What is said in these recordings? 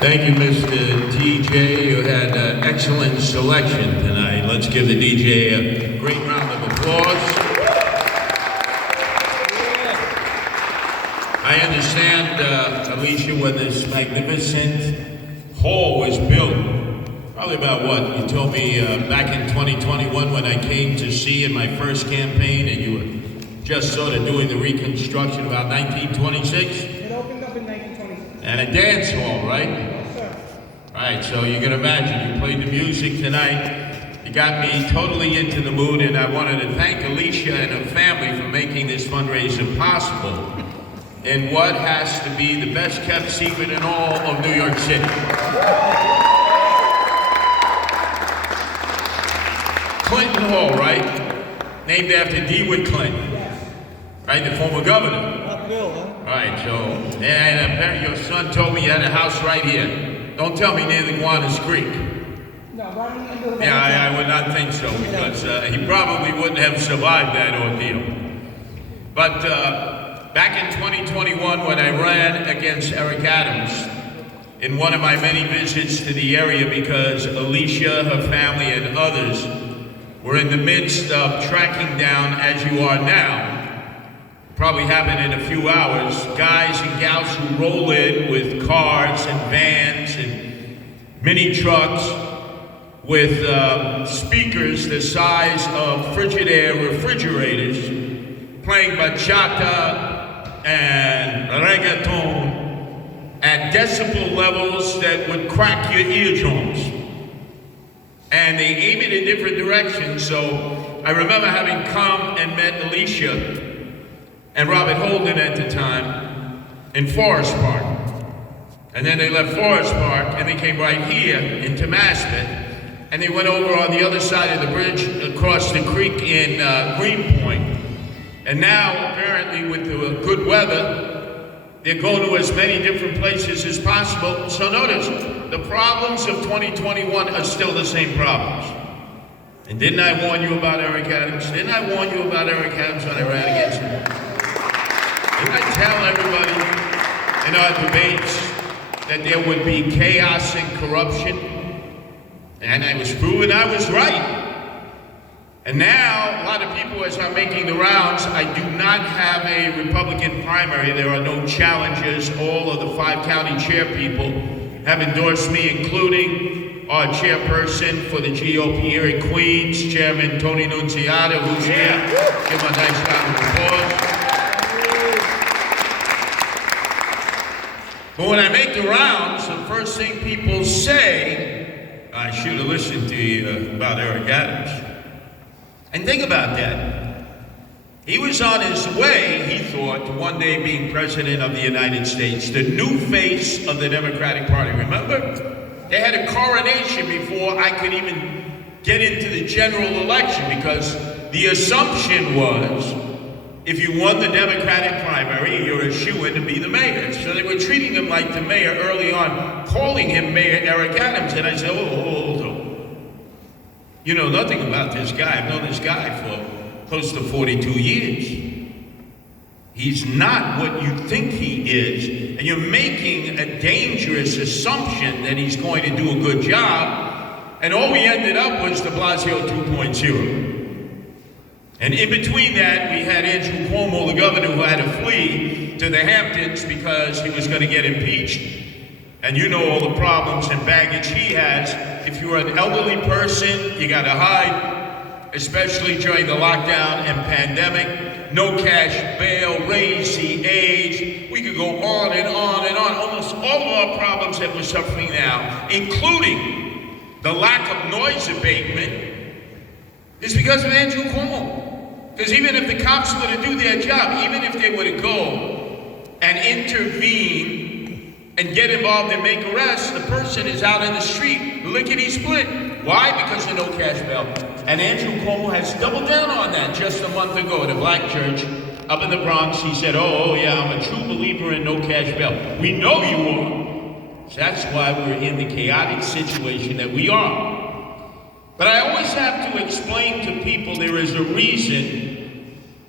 Thank you, Mr. DJ. You had an excellent selection tonight. Let's give the DJ a great round of applause. I understand, Alicia, when this magnificent hall was built, probably about what? You told me back in 2021 when I came to see in my first campaign, and you were just sort of doing the reconstruction about 1926? It opened up in 1926. And a dance hall, right? Yes, sir. Right, so you can imagine, you played the music tonight, you got me totally into the mood, and I wanted to thank Alicia and her family for making this fundraiser possible in what has to be the best kept secret in all of New York City. Clinton Hall, right? Named after DeWitt Clinton, right, the former governor. Not Bill, huh? Right, so, and apparently your son told me you had a house right here. Don't tell me near the Guanas Creek. No, right in the end of the Yeah, I would not think so, because he probably wouldn't have survived that ordeal. But back in 2021, when I ran against Eric Adams, in one of my many visits to the area, because Alicia, her family, and others were in the midst of tracking down, as you are now, probably happen in a few hours, guys and gals who roll in with cars and vans and mini trucks with speakers the size of Frigidaire refrigerators, playing bachata and reggaeton at decibel levels that would crack your eardrums. And they aim it in different directions, so I remember having come and met Alicia and Robert Holden at the time in Forest Park. And then they left Forest Park and they came right here into Maspeth, and they went over on the other side of the bridge across the creek in Greenpoint. And now, apparently, with the good weather, they're going to as many different places as possible. So notice, the problems of 2021 are still the same problems. And didn't I warn you about Eric Adams? Didn't I warn you about Eric Adams when I ran against him? Didn't I tell everybody in our debates that there would be chaos and corruption? And I was proven I was right. And now, a lot of people, as I'm making the rounds, I do not have a Republican primary. There are no challengers. All of the 5 county chair people have endorsed me, including our chairperson for the GOP here in Queens, Chairman Tony Nunziata, who's here. Give him a nice round of applause. But when I make the rounds, the first thing people say, I should have listened to you about Eric Adams. And think about that. He was on his way, he thought, to one day being president of the United States, the new face of the Democratic Party. Remember? They had a coronation before I could even get into the general election, because the assumption was, if you won the Democratic primary, you're a shoo-in to be the mayor. So they were treating him like the mayor early on, calling him Mayor Eric Adams. And I said, hold on. You know nothing about this guy. I've known this guy for close to 42 years. He's not what you think he is. And you're making a dangerous assumption that he's going to do a good job. And all we ended up was de Blasio 2.0. And in between that, we had Andrew Cuomo, the governor, who had to flee to the Hamptons because he was going to get impeached. And you know all the problems and baggage he has. If you're an elderly person, you got to hide, especially during the lockdown and pandemic. No cash bail, raise the age. We could go on and on and on. Almost all of our problems that we're suffering now, including the lack of noise abatement, is because of Andrew Cuomo. Because even if the cops were to do their job, even if they were to go and intervene and get involved and make arrests, the person is out in the street, lickety-split. Why? Because of no cash bail. And Andrew Cuomo has doubled down on that just a month ago at a black church up in the Bronx. He said, oh yeah, I'm a true believer in no cash bail. We know you are. So that's why we're in the chaotic situation that we are. But I always have to explain to people there is a reason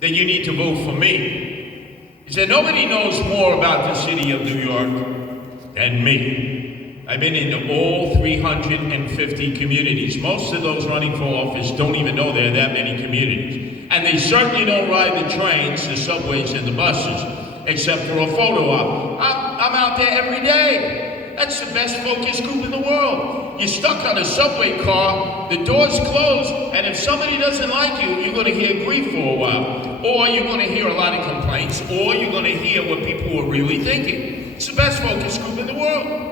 that you need to vote for me. He said, nobody knows more about the city of New York than me. I've been in all 350 communities. Most of those running for office don't even know there are that many communities. And they certainly don't ride the trains, the subways, and the buses, except for a photo op. I'm out there every day. That's the best focus group in the world. You're stuck on a subway car, the door's closed, and if somebody doesn't like you, you're going to hear grief for a while. Or you're going to hear a lot of complaints, or you're going to hear what people are really thinking. It's the best focus group in the world.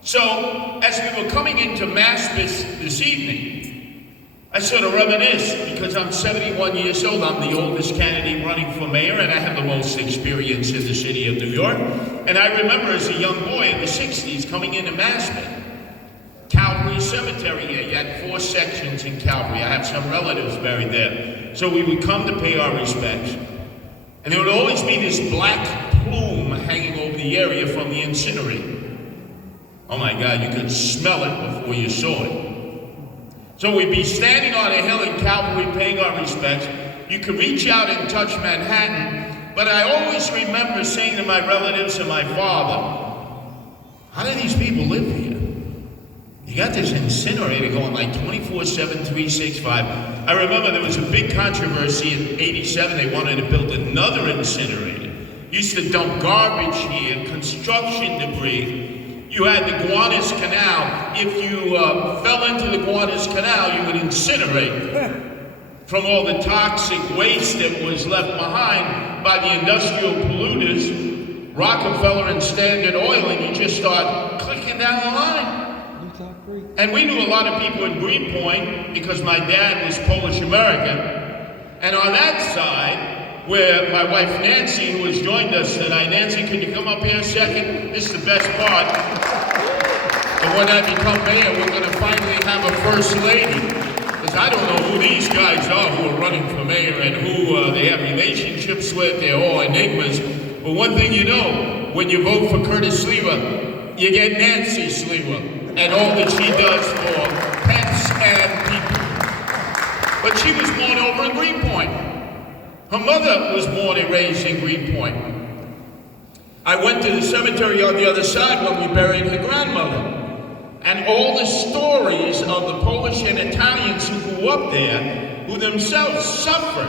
So, as we were coming into Maspeth this evening, I sort of reminisced, because I'm 71 years old, I'm the oldest candidate running for mayor, and I have the most experience in the city of New York. And I remember as a young boy in the 60s coming into Maspeth, Calvary Cemetery here. You had 4 sections in Calvary. I have some relatives buried there. So we would come to pay our respects. And there would always be this black plume hanging over the area from the incinerator. Oh my God, you could smell it before you saw it. So we'd be standing on a hill in Calvary paying our respects. You could reach out and touch Manhattan, but I always remember saying to my relatives and my father, how do these people live here? You got this incinerator going like 24/7, 365. I remember there was a big controversy in '87. They wanted to build another incinerator. Used to dump garbage here, construction debris. You had the Gowanus Canal. If you fell into the Gowanus Canal, you would incinerate from all the toxic waste that was left behind by the industrial polluters, Rockefeller and Standard Oil, and you just start clicking down the line. And we knew a lot of people in Greenpoint because my dad was Polish-American. And on that side, where my wife Nancy, who has joined us tonight, Nancy, can you come up here a second? This is the best part. And when I become mayor, we're going to finally have a first lady. Because I don't know who these guys are who are running for mayor and who they have relationships with. They're all enigmas. But one thing you know, when you vote for Curtis Sleeva, you get Nancy Sleeva and all that she does for pets and people. But she was born over in Greenpoint. Her mother was born and raised in Greenpoint. I went to the cemetery on the other side when we buried her grandmother. And all the stories of the Polish and Italians who grew up there, who themselves suffered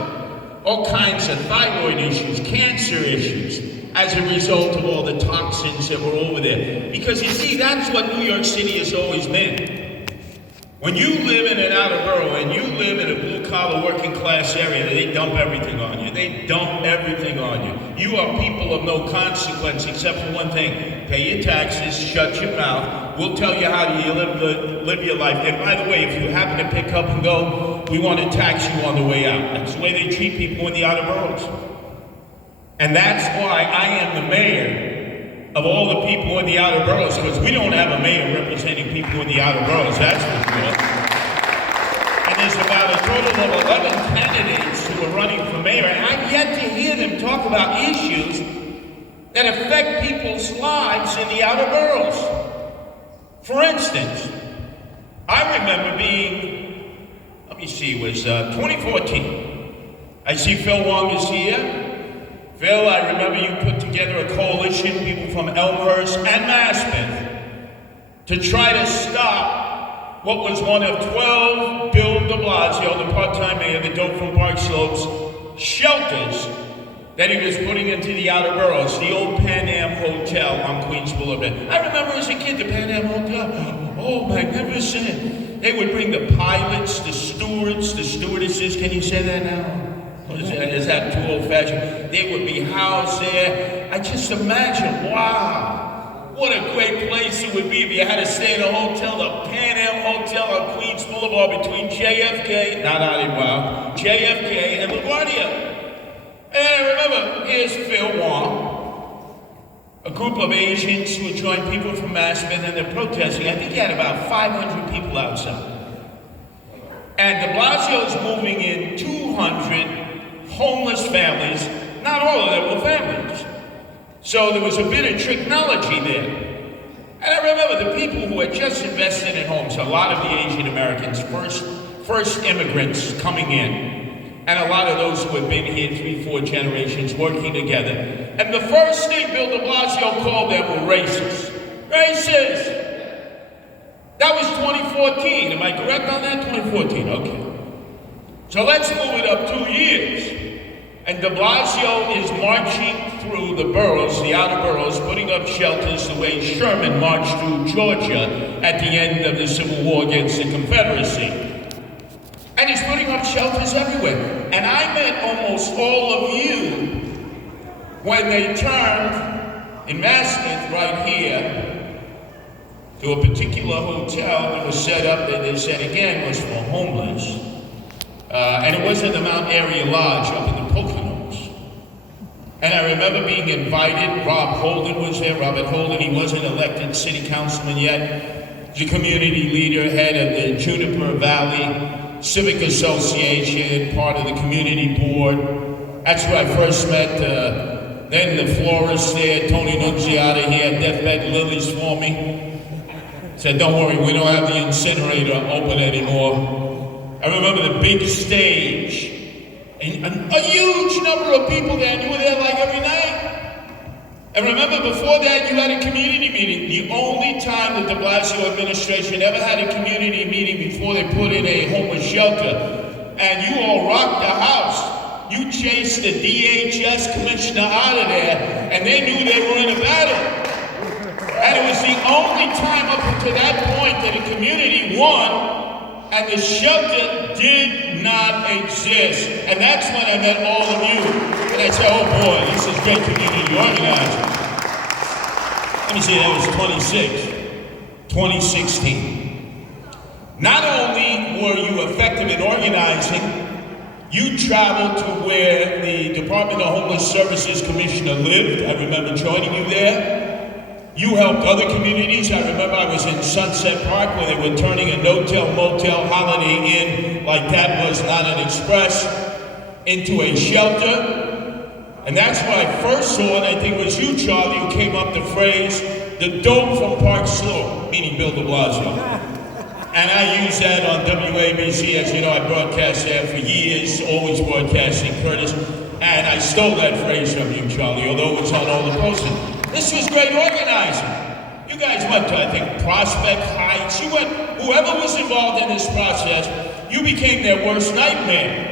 all kinds of thyroid issues, cancer issues, as a result of all the toxins that were over there. Because you see, that's what New York City has always been. When you live in an outer borough and you live in a blue-collar working-class area, they dump everything on you. They dump everything on you. You are people of no consequence except for one thing. Pay your taxes, shut your mouth. We'll tell you how you live your life. And by the way, if you happen to pick up and go, we want to tax you on the way out. That's the way they treat people in the outer boroughs. And that's why I am the mayor of all the people in the outer boroughs, because we don't have a mayor representing people in the outer boroughs, that's for sure. And there's about a total of 11 candidates who are running for mayor, and I've yet to hear them talk about issues that affect people's lives in the outer boroughs. For instance, I remember being, let me see, it was 2014. I see Phil Wong is here. Phil, I remember you put together a coalition, people from Elmhurst and Maspeth, to try to stop what was one of 12 Bill de Blasio, the part-time mayor, the dope from Park Slopes, shelters that he was putting into the outer boroughs, the old Pan Am Hotel on Queens Boulevard. I remember as a kid, the Pan Am Hotel, oh, magnificent. They would bring the pilots, the stewards, the stewardesses, can you say that now? Is that too old-fashioned? They would be housed there. I just imagine, wow, what a great place it would be if you had to stay in a hotel, the Pan Am Hotel on Queens Boulevard between JFK, JFK and LaGuardia. And I remember, here's Phil Wong, a group of Asians who had joined people from Maspeth, and they're protesting. I think he had about 500 people outside. And de Blasio's moving in 200 homeless families. Not all of them were families. So there was a bit of technology there. And I remember the people who had just invested in homes, a lot of the Asian Americans, first immigrants coming in, and a lot of those who had been here 3-4 generations working together. And the first thing Bill de Blasio called them were racists. Racist! 2014. Am I correct on that? 2014, okay. So let's move it up 2 years. And de Blasio is marching through the boroughs, the outer boroughs, putting up shelters the way Sherman marched through Georgia at the end of the Civil War against the Confederacy. And he's putting up shelters everywhere. And I met almost all of you when they turned in Maspeth right here to a particular hotel that was set up that they said again was for homeless. And it was at the Mount Airy Lodge up in the Poconos. And I remember being invited. Rob Holden was there. Robert Holden, he wasn't elected city councilman yet. The community leader, head of the Juniper Valley Civic Association, part of the community board. That's where I first met then the florist there, Tony Nunziata. He had deathbed lilies for me. Said, don't worry, we don't have the incinerator open anymore. I remember the big stage, and a huge number of people there, and you were there like every night. And remember, before that, you had a community meeting. The only time the de Blasio administration ever had a community meeting before they put in a homeless shelter. And you all rocked the house. You chased the DHS commissioner out of there, and they knew they were in a battle. And it was the only time up until that point that a community won. And the shelter did not exist. And that's when I met all of you. And I said, oh boy, this is great community organizing. Let me see, that was 2016. Not only were you effective in organizing, you traveled to where the Department of Homeless Services Commissioner lived. I remember joining you there. You helped other communities. I remember I was in Sunset Park where they were turning a no-tell, motel Holiday Inn, like that was not an express, into a shelter. And that's where I first saw it. I think it was you, Charlie, who came up with the phrase, the dope from Park Slope, meaning Bill de Blasio. And I use that on WABC. As you know, I broadcast there for years, always broadcasting Curtis. And I stole that phrase from you, Charlie, although it was on all the posters. This was great organizing. You guys went to, I think, Prospect Heights. You went, whoever was involved in this process, you became their worst nightmare.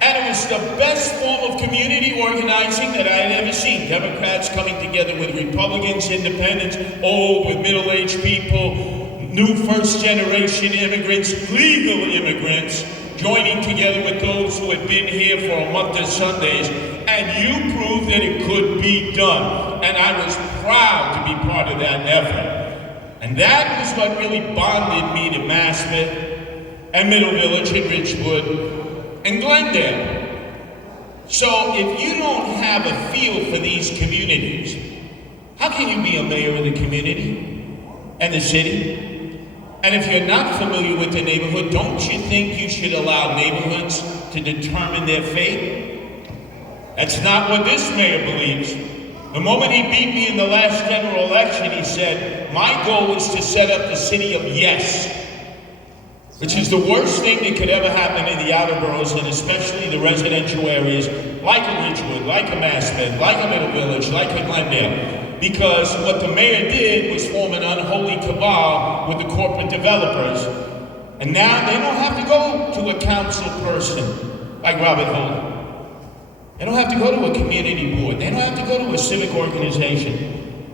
And it was the best form of community organizing that I had ever seen. Democrats coming together with Republicans, independents, old with middle-aged people, new first-generation immigrants, legal immigrants, joining together with those who had been here for a month of Sundays. And you proved that it could be done. And I was proud to be part of that effort. And that was what really bonded me to Maspeth and Middle Village and Ridgewood and Glendale. So if you don't have a feel for these communities, how can you be a mayor of the community and the city? And if you're not familiar with the neighborhood, don't you think you should allow neighborhoods to determine their fate? That's not what this mayor believes. The moment he beat me in the last general election, he said, my goal is to set up the city of yes, which is the worst thing that could ever happen in the outer boroughs, and especially the residential areas like a Ridgewood, like a Maspeth, like a Middle Village, like a Glendale. Because what the mayor did was form an unholy cabal with the corporate developers. And now they don't have to go to a council person like Robert Holden. They don't have to go to a community board. They don't have to go to a civic organization.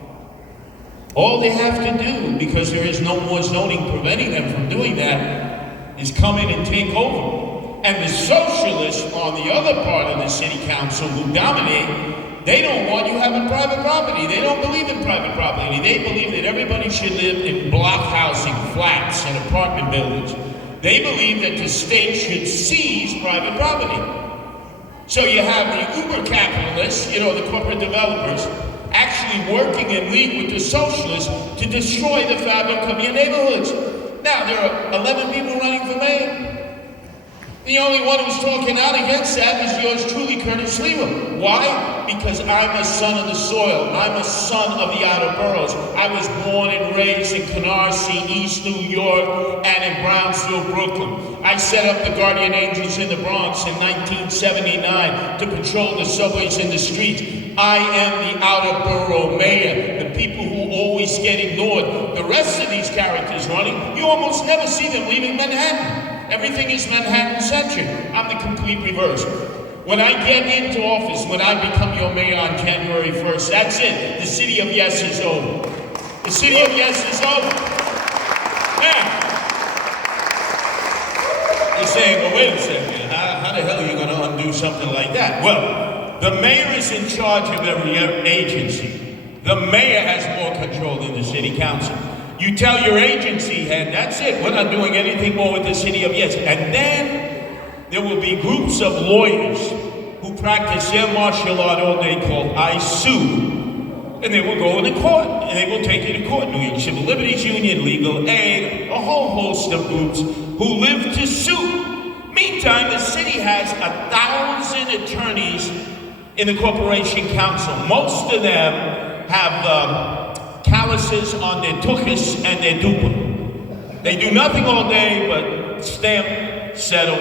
All they have to do, because there is no more zoning preventing them from doing that, is come in and take over. And the socialists on the other part of the city council who dominate, they don't want you having private property. They don't believe in private property. They believe that everybody should live in block housing, flats, and apartment buildings. They believe that the state should seize private property. So you have the uber capitalists, the corporate developers, actually working in league with the socialists to destroy the fabric of your neighborhoods. Now, there are 11 people running for mayor. The only one who's talking out against that is yours truly, Curtis Lever. Why? Because I'm a son of the soil. I'm a son of the outer boroughs. I was born and raised in Canarsie, East New York, and in Brownsville, Brooklyn. I set up the Guardian Angels in the Bronx in 1979 to patrol the subways and the streets. I am the outer borough mayor. The people who always get ignored. The rest of these characters running, you almost never see them leaving Manhattan. Everything is Manhattan-centric. I'm the complete reverse. When I get into office, when I become your mayor on January 1st, that's it. The city of yes is over. The city of yes is over. Now, you're saying, well, wait a second. How the hell are you going to undo something like that? Well, the mayor is in charge of every agency. The mayor has more control than the city council. You tell your agency head, that's it. We're not doing anything more with the city of yes. And then there will be groups of lawyers who practice their martial art all day called I sue. And they will go into court, and they will take you to court. New York Civil Liberties Union, Legal Aid, a whole host of groups who live to sue. Meantime, the city has 1,000 attorneys in the Corporation Council. Most of them have calluses on their tuchus and their dupa. They do nothing all day but stamp, settle.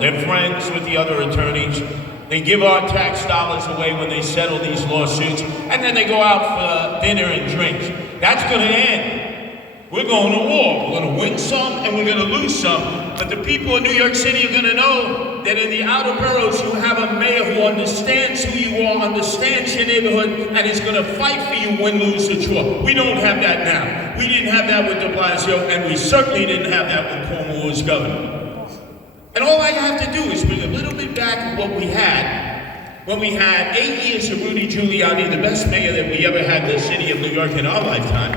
They're friends with the other attorneys. They give our tax dollars away when they settle these lawsuits, and then they go out for dinner and drinks. That's going to end. We're going to war. We're going to win some, and we're going to lose some. But the people in New York City are going to know that in the outer boroughs, you have a mayor who understands who you are, understands your neighborhood, and is going to fight for you, win, lose, or draw. We don't have that now. We didn't have that with de Blasio, and we certainly didn't have that when Cuomo was governor. And all I have to do is bring a little bit back of what we had when we had 8 years of Rudy Giuliani, the best mayor that we ever had in the city of New York in our lifetime.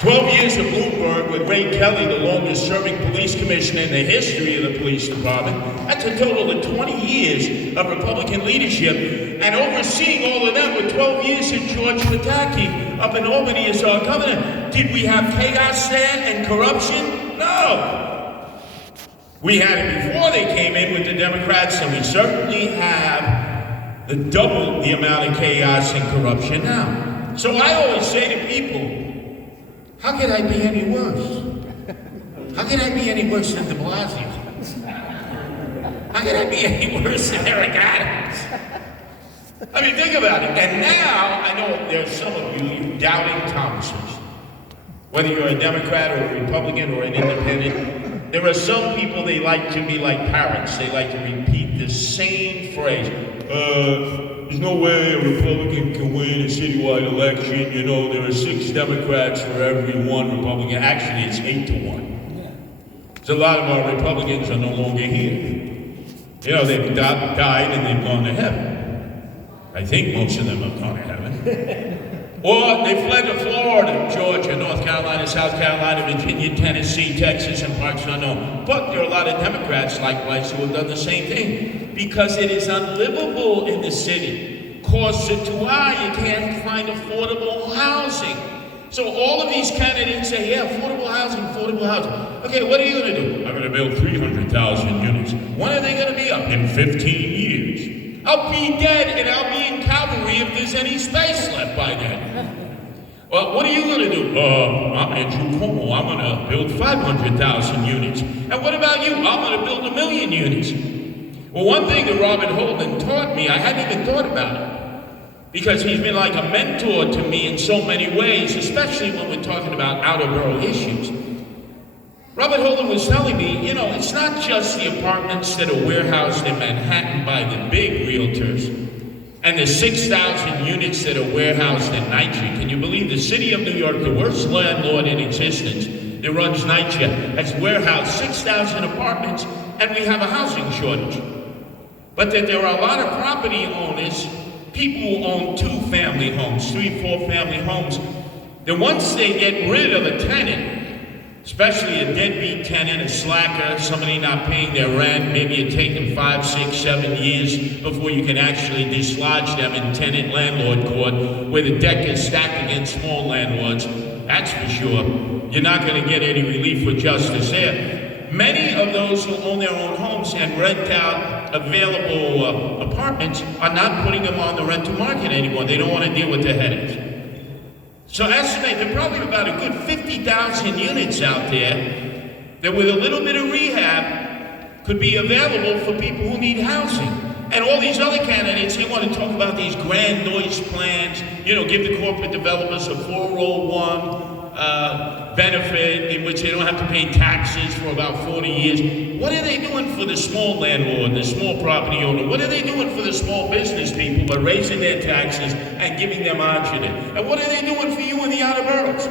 12 years of Bloomberg with Ray Kelly, the longest serving police commissioner in the history of the police department. That's a total of 20 years of Republican leadership. And overseeing all of them with 12 years of George Pataki up in Albany as our governor. Did we have chaos there and corruption? No. We had it before they came in with the Democrats, and we certainly have the double the amount of chaos and corruption now. So I always say to people, how can I be any worse? How can I be any worse than de Blasio? How can I be any worse than Eric Adams? I mean, think about it. And now, I know there's some of you doubting Thomases. Whether you're a Democrat or a Republican or an independent, there are some people, they like to be like parrots. They like to repeat the same phrase. There's no way a Republican can win a citywide election. You know, there are 6 Democrats for every 1 Republican. Actually, it's 8-1. So a lot of our Republicans are no longer here. You know, they've died and they've gone to heaven. I think most of them have gone to heaven. Or they fled to Florida, Georgia, North Carolina, South Carolina, Virginia, Tennessee, Texas, and parts unknown. But there are a lot of Democrats, likewise, who have done the same thing. Because it is unlivable in the city. Costs are too high. You can't find affordable housing. So all of these candidates say, yeah, affordable housing, affordable housing. Okay, what are you going to do? I'm going to build 300,000 units. When are they going to be up? In 15 years. I'll be dead, and I'll be in cavalry if there's any space left by then. Well, what are you going to do? I'm Andrew Cuomo. I'm going to build 500,000 units. And what about you? I'm going to build 1 million units. Well, one thing that Robert Holden taught me, I hadn't even thought about it, because he's been like a mentor to me in so many ways, especially when we're talking about outer borough issues. Robert Holden was telling me, you know, it's not just the apartments that are warehoused in Manhattan by the big realtors and the 6,000 units that are warehoused in NYCHA. Can you believe the city of New York, the worst landlord in existence, that runs NYCHA, has warehoused 6,000 apartments, and we have a housing shortage. But that there are a lot of property owners, people who own 2-family homes, 3, 4-family homes, that once they get rid of a tenant, especially a deadbeat tenant, a slacker, somebody not paying their rent, maybe it's taken 5, 6, 7 years before you can actually dislodge them in tenant-landlord court, where the deck is stacked against small landlords, that's for sure. You're not going to get any relief or justice there. Many of those who own their own homes and rent out available apartments are not putting them on the rental market anymore. They don't want to deal with the headaches. So estimate there are probably about a good 50,000 units out there that with a little bit of rehab could be available for people who need housing. And all these other candidates, they want to talk about these grand noise plans, give the corporate developers a 401 benefit in which they don't have to pay taxes for about 40 years. What are they doing for the small landlord, the small property owner? What are they doing for the small business people by raising their taxes and giving them margin? And what are they doing for you in the outer boroughs?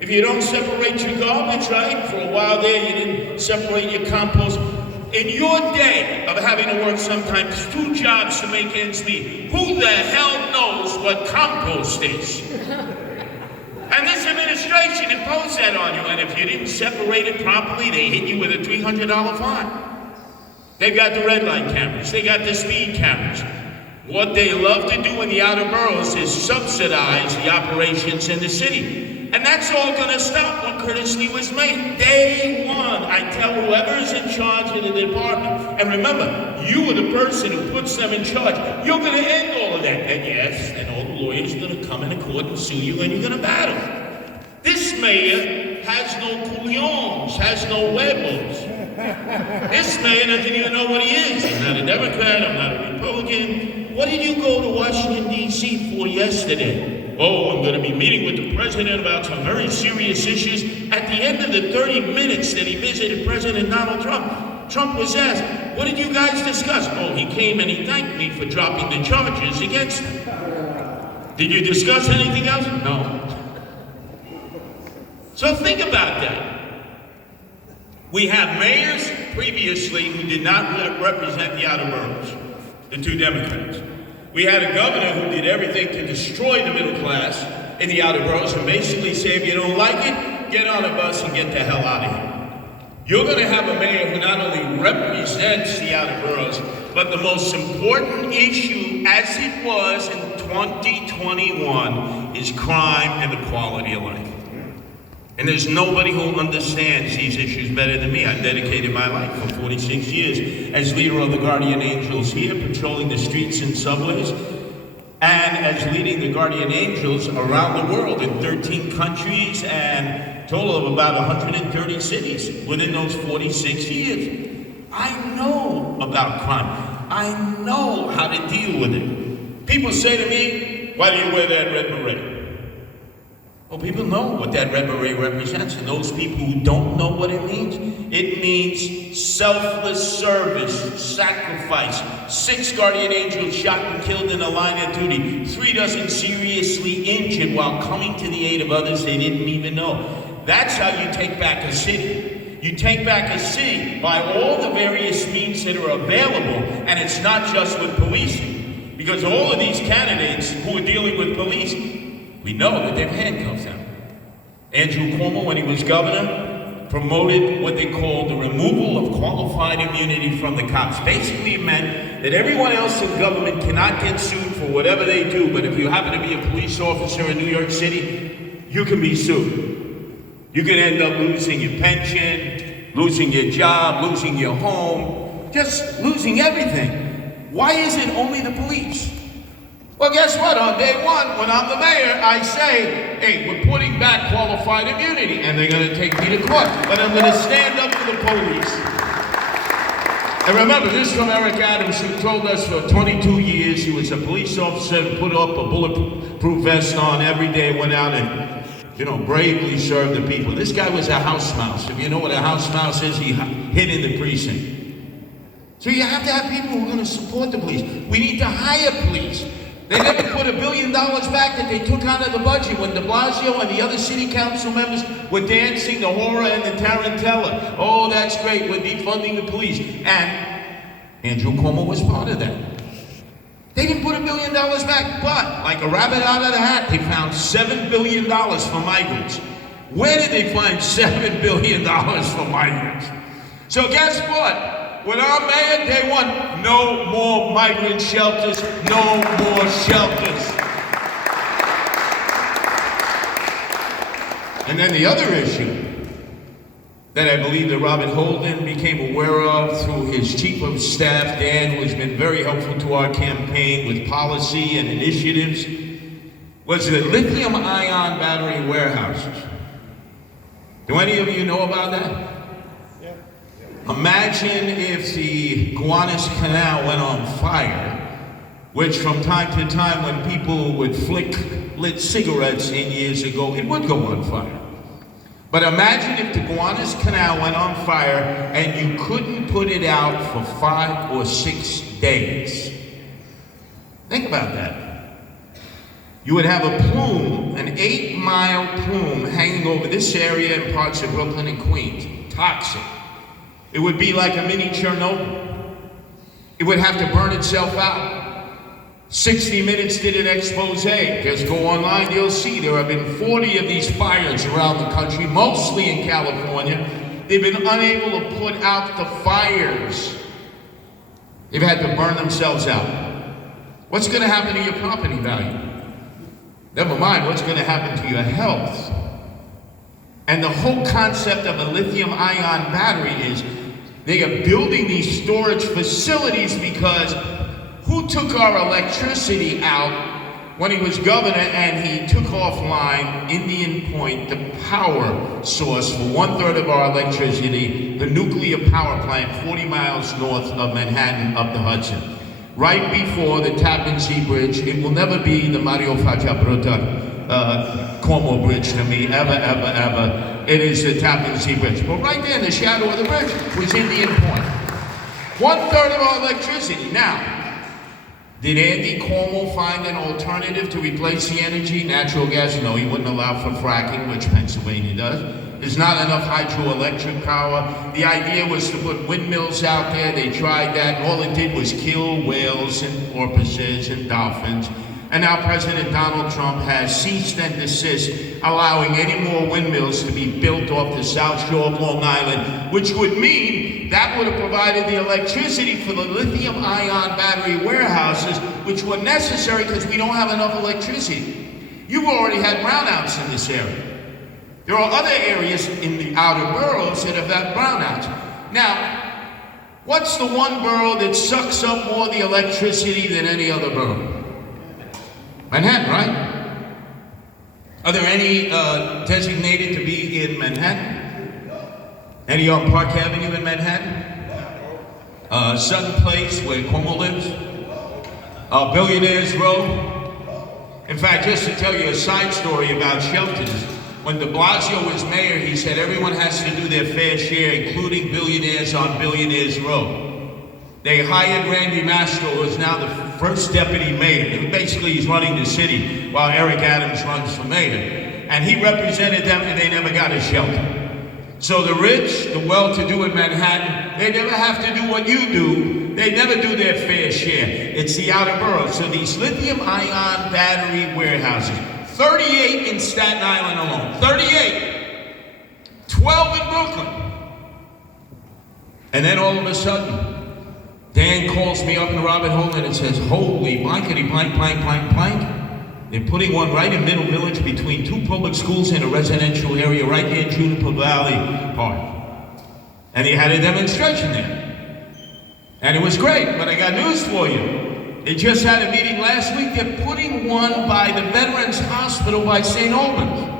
If you don't separate your garbage, right? For a while there, you didn't separate your compost. In your day of having to work sometimes 2 jobs to make ends meet, who the hell knows what compost is? And this administration imposed that on you, and if you didn't separate it properly, they hit you with a $300 fine. They've got the red light cameras, they got the speed cameras. What they love to do in the outer boroughs is subsidize the operations in the city. And that's all going to stop when Curtis Lee was made. Day one, I tell whoever is in charge of the department, and remember, you are the person who puts them in charge. You're going to end all of that. And yes, and all the lawyers are going to come into court and sue you, and you're going to battle. This mayor has no couillons, has no huevos. This mayor doesn't even know what he is. I'm not a Democrat, I'm not a Republican. What did you go to Washington, D.C. for yesterday? Oh, I'm going to be meeting with the president about some very serious issues. At the end of the 30 minutes that he visited President Donald Trump, Trump was asked, what did you guys discuss? Oh, he came and he thanked me for dropping the charges against him. Did you discuss anything else? No. So think about that. We have mayors previously who did not represent the outer boroughs, the 2 Democrats. We had a governor who did everything to destroy the middle class in the outer boroughs and basically say, if you don't like it, get on a bus and get the hell out of here. You're going to have a mayor who not only represents the outer boroughs, but the most important issue as it was in 2021 is crime and the quality of life. And there's nobody who understands these issues better than me. I've dedicated my life for 46 years as leader of the Guardian Angels here, patrolling the streets and subways, and as leading the Guardian Angels around the world in 13 countries and a total of about 130 cities within those 46 years. I know about crime. I know how to deal with it. People say to me, why do you wear that red beret? Well, people know what that red beret represents, and those people who don't know what it means selfless service, sacrifice. 6 Guardian Angels shot and killed in the line of duty, 3 dozen seriously injured while coming to the aid of others they didn't even know. That's how you take back a city. You take back a city by all the various means that are available, and it's not just with policing, because all of these candidates who are dealing with police, we know that they've handcuffed them. Andrew Cuomo, when he was governor, promoted what they called the removal of qualified immunity from the cops. Basically, it meant that everyone else in government cannot get sued for whatever they do, but if you happen to be a police officer in New York City, you can be sued. You can end up losing your pension, losing your job, losing your home, just losing everything. Why is it only the police? Well, guess what? On day one, when I'm the mayor, I say, hey, we're putting back qualified immunity, and they're going to take me to court, but I'm going to stand up for the police. And remember, this is from Eric Adams, who told us for 22 years he was a police officer who put up a bulletproof vest on every day, went out and, bravely served the people. This guy was a house mouse. If you know what a house mouse is, he hid in the precinct. So you have to have people who are going to support the police. We need to hire police. They never put $1 billion back that they took out of the budget when de Blasio and the other city council members were dancing the horror and the tarantella. Oh, that's great, we're defunding the police. And Andrew Cuomo was part of that. They didn't put $1 billion back, but like a rabbit out of the hat, they found $7 billion for migrants. Where did they find $7 billion for migrants? So guess what? When our mayor, day one, no more migrant shelters, no more shelters. And then the other issue that I believe that Robert Holden became aware of through his chief of staff, Dan, who has been very helpful to our campaign with policy and initiatives, was the lithium-ion battery warehouses. Do any of you know about that? Imagine if the Gowanus Canal went on fire, which from time to time when people would flick lit cigarettes in years ago, it would go on fire. But imagine if the Gowanus Canal went on fire and you couldn't put it out for 5 or 6 days. Think about that. You would have a plume, an 8-mile plume hanging over this area and parts of Brooklyn and Queens. Toxic. It would be like a mini Chernobyl. It would have to burn itself out. 60 Minutes did an expose. Just go online, you'll see there have been 40 of these fires around the country, mostly in California. They've been unable to put out the fires. They've had to burn themselves out. What's going to happen to your property value? Never mind what's going to happen to your health. And the whole concept of a lithium-ion battery is they are building these storage facilities because who took our electricity out when he was governor and he took offline Indian Point, the power source for 1/3 of our electricity, the nuclear power plant 40 miles north of Manhattan up the Hudson. Right before the Tappan Zee Bridge. It will never be the Mario Faccia Cuomo Bridge to me, ever, ever, ever. It is the Tappan Zee Bridge. But right there in the shadow of the bridge was Indian Point. 1/3 of our electricity. Now, did Andy Cuomo find an alternative to replace the energy? Natural gas? No, he wouldn't allow for fracking, which Pennsylvania does. There's not enough hydroelectric power. The idea was to put windmills out there. They tried that, and all it did was kill whales and porpoises and dolphins. And now President Donald Trump has ceased and desist, allowing any more windmills to be built off the South Shore of Long Island, which would mean that would have provided the electricity for the lithium-ion battery warehouses, which were necessary because we don't have enough electricity. You've already had brownouts in this area. There are other areas in the outer boroughs that have had brownouts. Now, what's the one borough that sucks up more of the electricity than any other borough? Manhattan, right? Are there any designated to be in Manhattan? Any on Park Avenue in Manhattan? Sutton Place, where Cuomo lives? Billionaires Row? In fact, just to tell you a side story about shelters, when de Blasio was mayor, he said everyone has to do their fair share, including billionaires on Billionaires Row. They hired Randy Mastro, who is now the first deputy mayor. And basically, he's running the city while Eric Adams runs for mayor. And he represented them, and they never got a shelter. So the rich, the well-to-do in Manhattan, they never have to do what you do. They never do their fair share. It's the outer boroughs. So these lithium-ion battery warehouses, 38 in Staten Island alone. 38. 12 in Brooklyn. And then all of a sudden, Dan calls me up in Robert Holden and says, holy blankety blank, blank, blank, blank. They're putting one right in Middle Village between 2 public schools in a residential area right near Juniper Valley Park. And he had a demonstration there. And it was great, but I got news for you. They just had a meeting last week. They're putting one by the Veterans Hospital by St. Albans.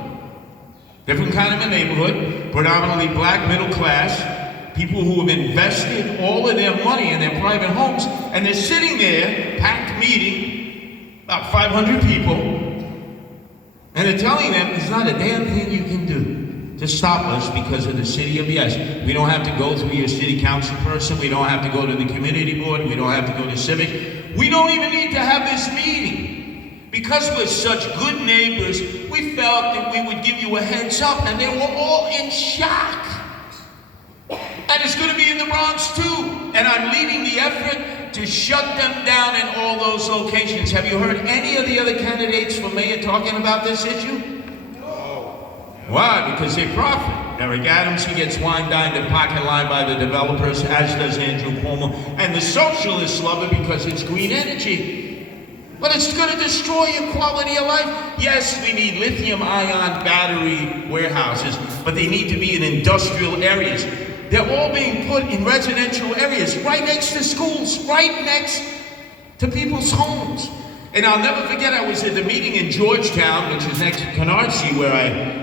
Different kind of a neighborhood, predominantly black, middle class. People who have invested all of their money in their private homes, and they're sitting there, packed meeting, about 500 people, and they're telling them there's not a damn thing you can do to stop us because of the city of yes. We don't have to go through your city council person, we don't have to go to the community board, we don't have to go to civic, we don't even need to have this meeting. Because we're such good neighbors, we felt that we would give you a heads up, and they were all in shock. And it's going to be in the Bronx too. And I'm leading the effort to shut them down in all those locations. Have you heard any of the other candidates for mayor talking about this issue? No. Why? Because they profit. Eric Adams, he gets wine-dined and pocket-lined by the developers, as does Andrew Cuomo. And the socialists love it because it's green energy. But it's going to destroy your quality of life. Yes, we need lithium-ion battery warehouses, but they need to be in industrial areas. They're all being put in residential areas, right next to schools, right next to people's homes. And I'll never forget, I was at the meeting in Georgetown, which is next to Canarsie, where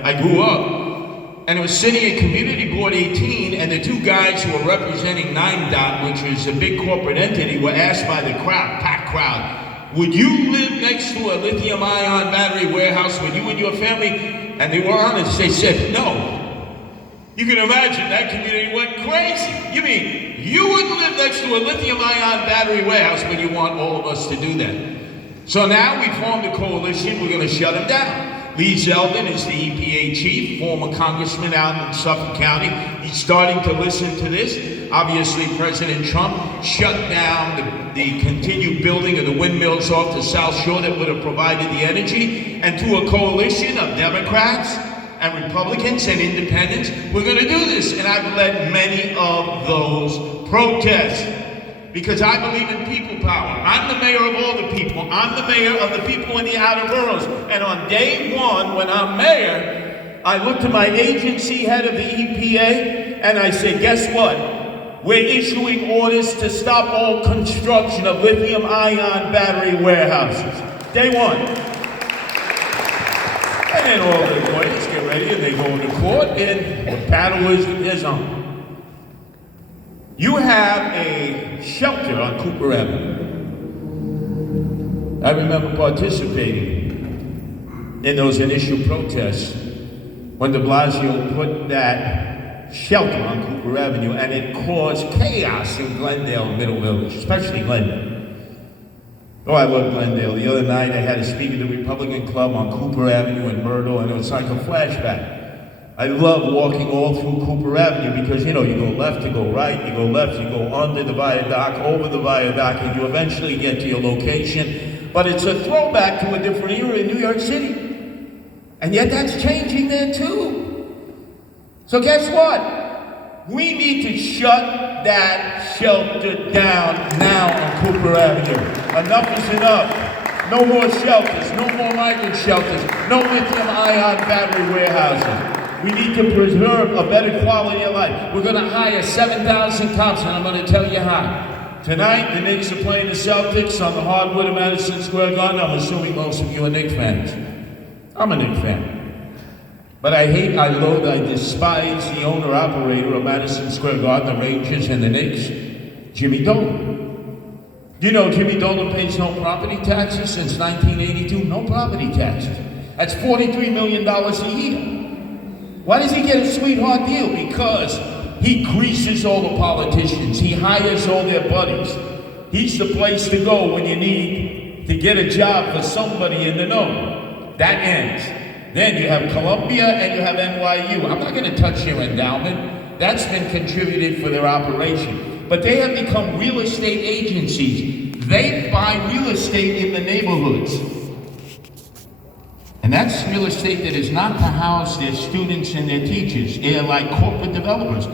I grew up. and it was sitting in Community Board 18, and the two guys who were representing 9DOT, which is a big corporate entity, were asked by the crowd, packed crowd, would you live next to a lithium-ion battery warehouse with you and your family? And they were honest, they said no. You can imagine that community went crazy. You mean you wouldn't live next to a lithium-ion battery warehouse, but you want all of us to do that? So now we formed a coalition, we're going to shut them down. Lee Zeldin is the EPA chief, former congressman out in Suffolk County. He's starting to listen to this. Obviously, President Trump shut down the continued building of the windmills off the South Shore that would have provided the energy. And through a coalition of Democrats and Republicans and independents, we're going to do this. And I've led many of those protests because I believe in people power. I'm the mayor of all the people. I'm the mayor of the people in the outer boroughs. And on day one, when I'm mayor, I look to my agency head of the EPA and I say, guess what? We're issuing orders to stop all construction of lithium-ion battery warehouses. Day one. And then all the lawyers get ready and they go into court and the battle is on. You have a shelter on Cooper Avenue. I remember participating in those initial protests when de Blasio put that shelter on Cooper Avenue, and it caused chaos in Glendale and Middle Village, especially Glendale. Oh, I love Glendale. The other night I had to speak at the Republican Club on Cooper Avenue in Myrtle, and it was like a flashback. I love walking all through Cooper Avenue because, you know, you go left, you go right, you go left, you go under the viaduct, over the viaduct, and you eventually get to your location. But it's a throwback to a different era in New York City. And yet that's changing there too. So guess what? We need to shut that shelter down now on Cooper Avenue. Enough is enough. No more shelters, no more migrant shelters, no lithium-ion battery warehouses. We need to preserve a better quality of life. We're going to hire 7,000 cops, and I'm going to tell you how. Tonight, the Knicks are playing the Celtics on the hardwood of Madison Square Garden. I'm assuming most of you are Knicks fans. I'm a Knicks fan. But I hate, I loathe, I despise the owner-operator of Madison Square Garden, the Rangers and the Knicks, Jimmy Dolan. Do you know Jimmy Dolan pays no property taxes since 1982? No property taxes. That's $43 million a year. Why does he get a sweetheart deal? Because he greases all the politicians. He hires all their buddies. He's the place to go when you need to get a job for somebody in the know. That ends. Then you have Columbia and you have NYU. I'm not going to touch your endowment. That's been contributed for their operation. But they have become real estate agencies. They buy real estate in the neighborhoods. And that's real estate that is not to house their students and their teachers. They're like corporate developers.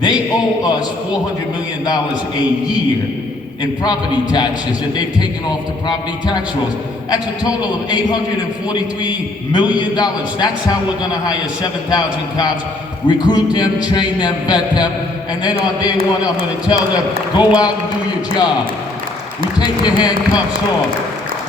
They owe us $400 million a year in property taxes that they've taken off the property tax rolls. That's a total of $843 million. That's how we're going to hire 7,000 cops, recruit them, train them, vet them, and then on day one I'm going to tell them, go out and do your job. We take your handcuffs off,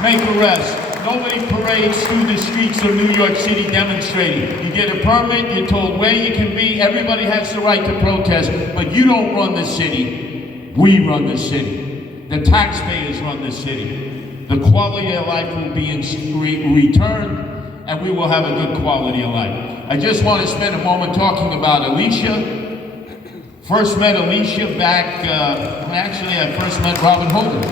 make arrests. Nobody parades through the streets of New York City demonstrating. You get a permit, you're told where you can be, everybody has the right to protest, but you don't run the city. We run the city. The taxpayers run the city. The quality of life will be returned, and we will have a good quality of life. I just want to spend a moment talking about Alicia. First met Alicia back, actually I first met Robin Holden.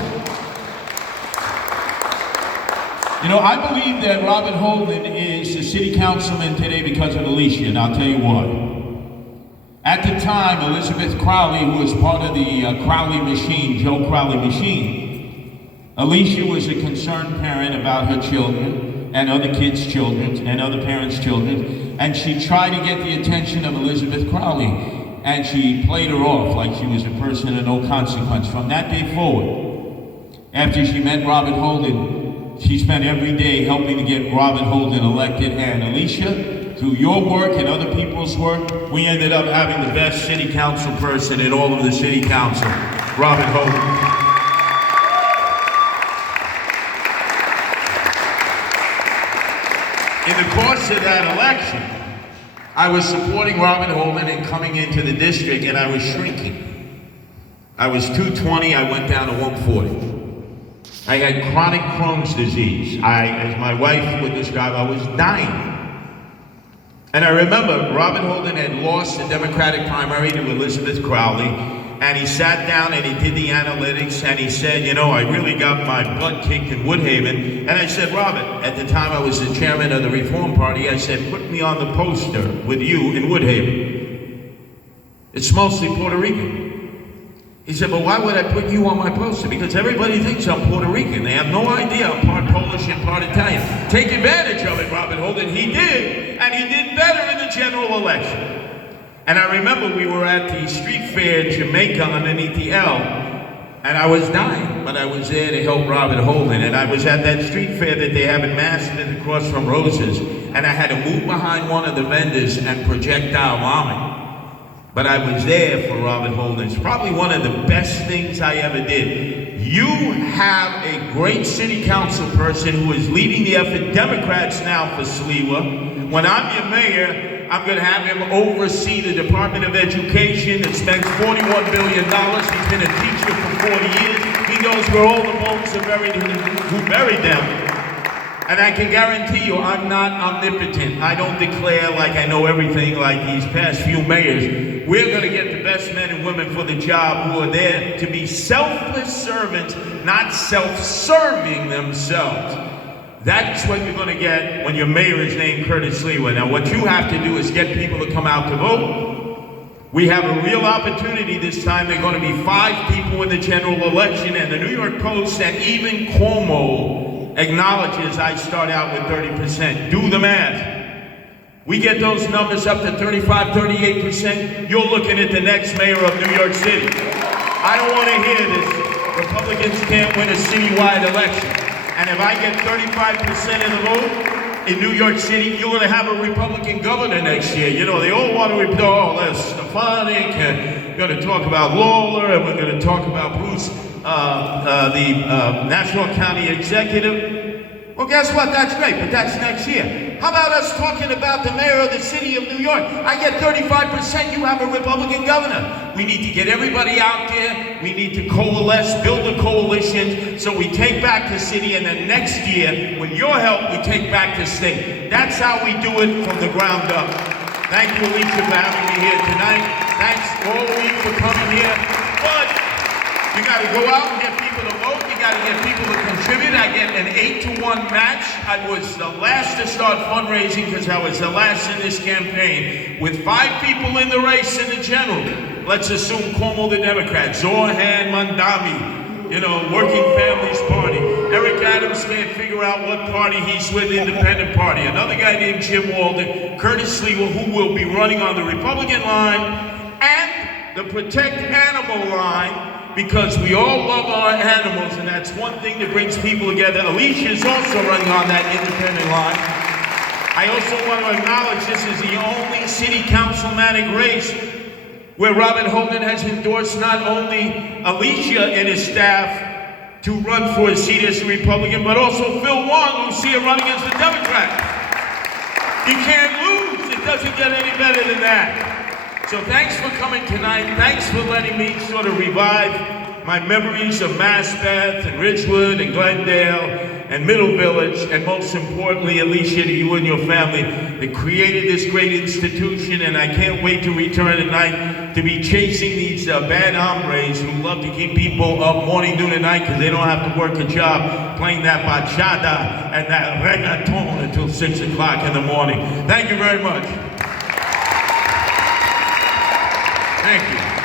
You know, I believe that Robin Holden is a city councilman today because of Alicia, and I'll tell you why. At the time, Elizabeth Crowley, who was part of the Crowley machine, Joe Crowley machine, Alicia was a concerned parent about her children and other kids' children and other parents' children, and she tried to get the attention of Elizabeth Crowley, and she played her off like she was a person of no consequence. From that day forward, after she met Robin Holden, she spent every day helping to get Robin Holden elected, and Alicia, through your work and other people's work, we ended up having the best city council person in all of the city council, Robin Holden. In the course of that election, I was supporting Robert Holden and coming into the district, and I was shrinking. I was 220, I went down to 140. I had chronic Crohn's disease. As my wife would describe, I was dying. And I remember Robert Holden had lost the Democratic primary to Elizabeth Crowley, and he sat down and he did the analytics, and he said, you know, I really got my butt kicked in Woodhaven. And I said, Robert, at the time I was the chairman of the Reform Party, I said, put me on the poster with you in Woodhaven. It's mostly Puerto Rican. He said, but why would I put you on my poster? Because everybody thinks I'm Puerto Rican. They have no idea I'm part Polish and part Italian. Take advantage of it, Robert Holden. He did, and he did better in the general election. And I remember we were at the street fair in Jamaica underneath the L, and I was dying, but I was there to help Robert Holden. And I was at that street fair that they have in Maspeth across from Rose's, and I had to move behind one of the vendors and projectile vomit. But I was there for Robert Holden. It's probably one of the best things I ever did. You have a great city council person who is leading the effort, Democrats now for Sliwa. When I'm your mayor, I'm going to have him oversee the Department of Education that spends $41 billion. He's been a teacher for 40 years. He knows where all the bones are buried who buried them. And I can guarantee you, I'm not omnipotent. I don't declare like I know everything like these past few mayors. We're going to get the best men and women for the job who are there to be selfless servants, not self-serving themselves. That's what you're going to get when your mayor is named Curtis Sliwa. Now, what you have to do is get people to come out to vote. We have a real opportunity this time. There are going to be 5 people in the general election, and the New York Post and even Cuomo acknowledges I start out with 30%. Do the math. We get those numbers up to 35, 38%, you're looking at the next mayor of New York City. I don't want to hear this. Republicans can't win a citywide election. And if I get 35% of the vote in New York City, you're going to have a Republican governor next year. You know, they all want to there's Stefanik, and we're going to talk about Lawler, and we're going to talk about Bruce, the National County Executive. Well, guess what? That's great, but that's next year. How about us talking about the mayor of the city of New York? I get 35%, you have a Republican governor. We need to get everybody out there. We need to coalesce, build a coalition, so we take back the city, and then next year, with your help, we take back the state. That's how we do it from the ground up. Thank you, Alicia, for having me here tonight. Thanks all of you for coming here. But you got to go out and get people to vote. You got to get people to contribute. I get an 8-to-1 match. I was the last to start fundraising because I was the last in this campaign. With 5 people in the race in the general. Let's assume Cuomo the Democrat, Zohan Mandami, you know, Working Families Party. Eric Adams can't figure out what party he's with, Independent Party. Another guy named Jim Walden, Curtis Sliwa, who will be running on the Republican line and the Protect Animal line, because we all love our animals, and that's one thing that brings people together. Alicia is also running on that independent line. I also want to acknowledge this is the only city councilmanic race where Robert Holden has endorsed not only Alicia and his staff to run for a seat as a Republican, but also Phil Wong, who's here running as a Democrat. You can't lose. It doesn't get any better than that. So thanks for coming tonight. Thanks for letting me sort of revive my memories of Maspeth and Ridgewood and Glendale and Middle Village, and most importantly, Alicia, to you and your family that created this great institution. And I can't wait to return tonight to be chasing these bad hombres who love to keep people up morning, noon, and night because they don't have to work a job playing that bachata and that reggaeton until 6 o'clock in the morning. Thank you very much. Thank you.